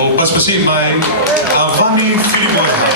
o paspasi mai a Vani Filimoeha.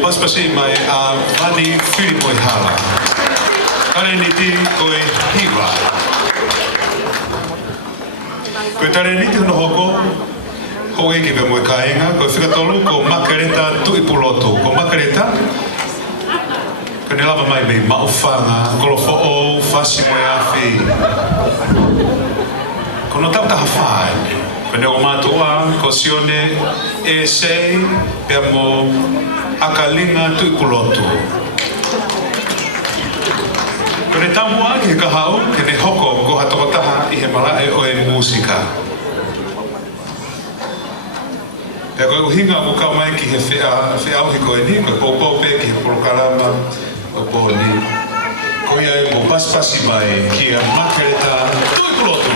Paspasi mai a Vani Filimoeha. Tare niti koe hiwa. Koe tare niti hono hoko, ho e ki pe moe kainga, koe whikatolu ko makareta tui pulotu. Ko makareta, ko ne lava mai mei maufanga, kolofo o, fasi moe awhi. Ko no tautaha whae. Pene o mātua, ko sione e sei, pia mo akalinga tui kulotu. Ko ne tamua ki ka hau, ke ne hoko ko hatokotaha i he mala e o e musika. Te koe hinga ko ka mai ki he whea au he koe ni, koe pōpau pe ki he polokarama o pōni. Koe ai mo paspasi mai ki a makereta tui pulotu.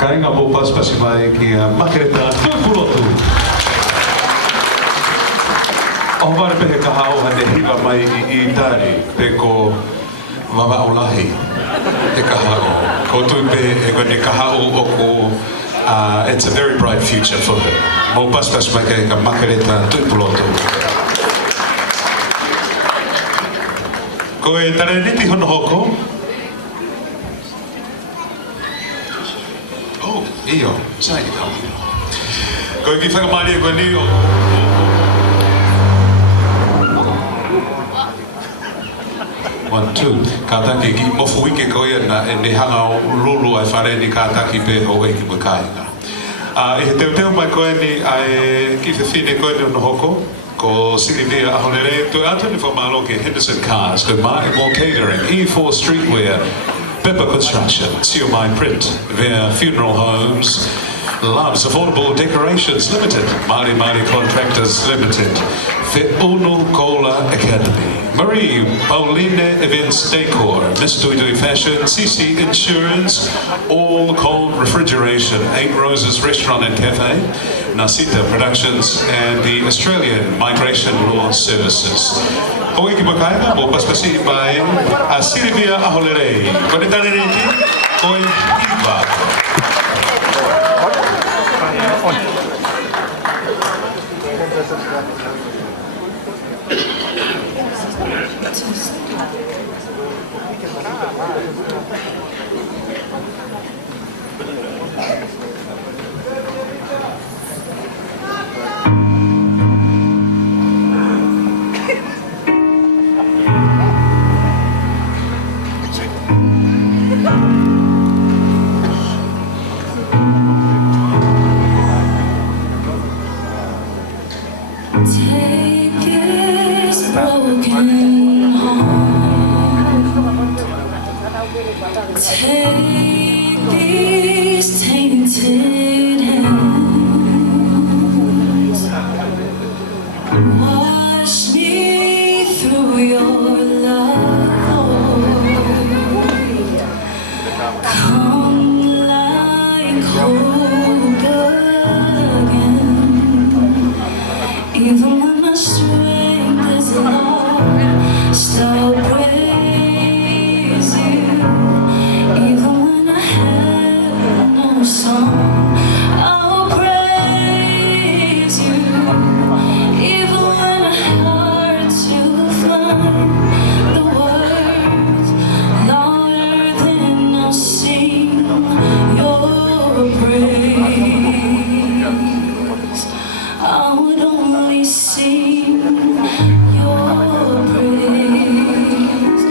Kainga po paspasi mai ki a makereta tuipulotu. O vare pehe ka hao hane hiwa mai I tari pe ko mama olahi te ka hao. Ko tui pe e ko ne ka hao o ko it's a very bright future for her. Mo paspasi mai ka makereta tuipulotu. Ko e tare niti hono hoko. Iyo, sai ka. Ko ki whakamari ko ni o. One, two. Kātaki ki mofu ike ko ia na e ne hanga o lulu ai whare ni kātaki pe ho e ki makainga. I he teo mai koe ni ai ki whiwhine koe ni ono hoko. Ko Silivia Ahonere, tu atu ni whamalo ke Henderson Cars, ko Martin Moore Catering, E4 Streetwear, Pepper Construction, Siomai Print, their funeral homes, Loves Affordable Decorations Limited, Māori Māori Contractors Limited, Te Unu Kola Academy, Marie Pauline Events Decor, Miss Dui Dui Fashion, CC Insurance, All Cold Refrigeration, 8 Roses Restaurant and Cafe, Nasita Productions, and the Australian Migration Law Services. Hoi ki makaina, mo paspasi by Silivia Ahonere. Kone tane reki, koi hiva. Take this broken heart, take these tainted hands, wash me through your love, come like hope again. Even when my strength is lost, I'll praise you. Even when I have no song, I'll praise you. Even when I hard to find the words louder than I'll sing your praise. I would only sing your praise.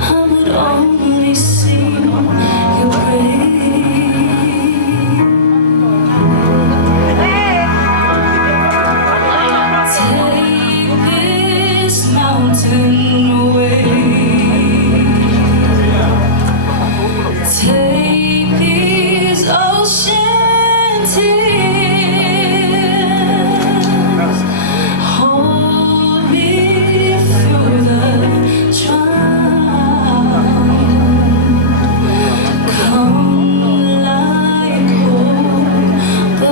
I would only sing your praise. Take this mountain away. Take these ocean tears. Hold me through the trial. Come like hope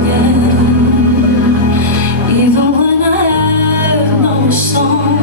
again. Even when I have no song,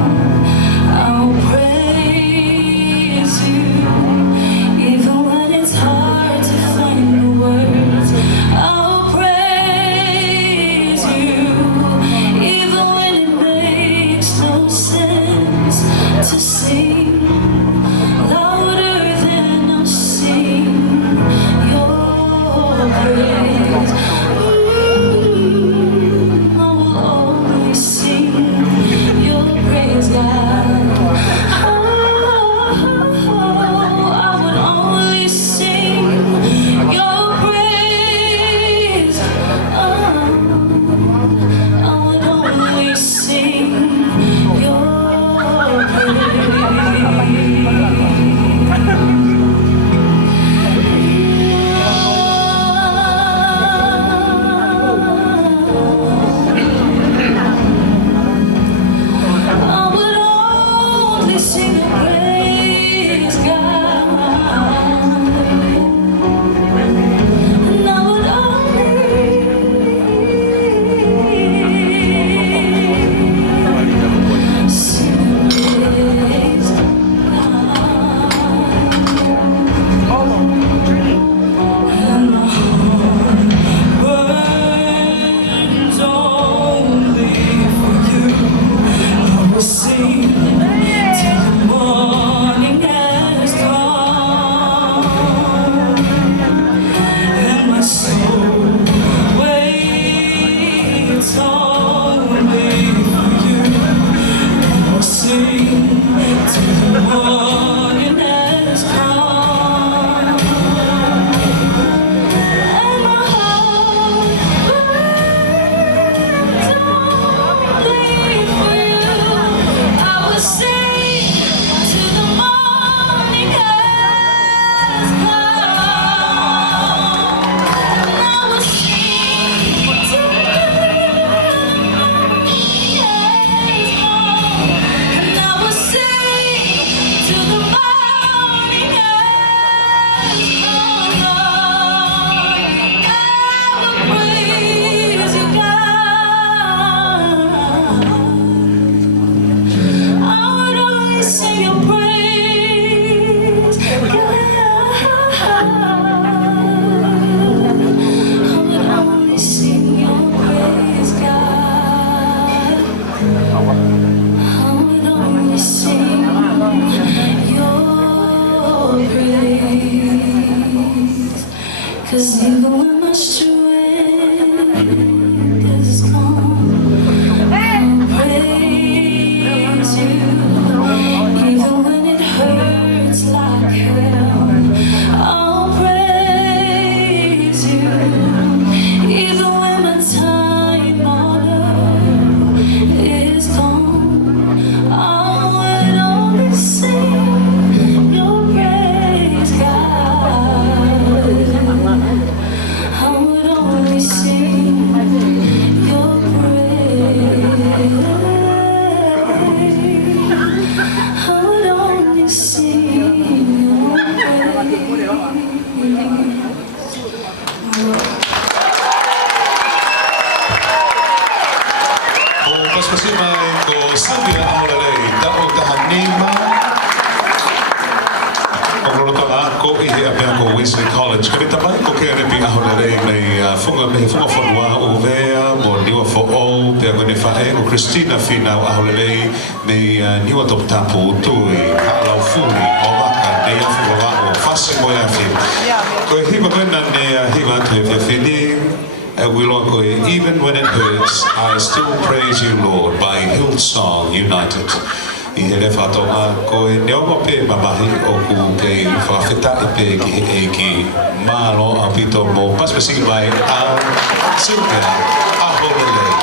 sing till the morning has come. And I will sing till the morning has come. And I will sing till the morning has come. I will praise you, God. I would only sing your praise, God. I would only sing your praise, God. I would only sing your praise. 'Cause even when my strength is gone, I'll praise you. Even when it hurts like hell, I'll praise you. Even when my time on earth is gone, I would only sing your praise, God. I would only sing your praise. I would only sing your O paspasima ko Sylvia Amolalei, ta'o tahanima. O loloto ako I he apea ko Wesley College. Kani tamai ko ke arepi Amolalei mai funga whanua o vea mo niwa fo'o pea kone whae o Christina Fina o Amolalei mai niwa top tapu tui ha'alau furi o waka nei afu wa o whasi mo afi. Ko e hiwa wena ne hiwa atu e whiawhini. Even when it hurts, I still praise you, Lord, by Hillsong United. I he refa tonga ko e neoma pe mamahi o ku kei whawheta'i pe ki he eiki mālo a pito mo paspasi mai a Sylvia Amolalei.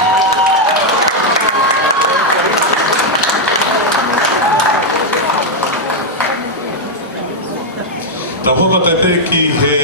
Ta hoka te pe ki he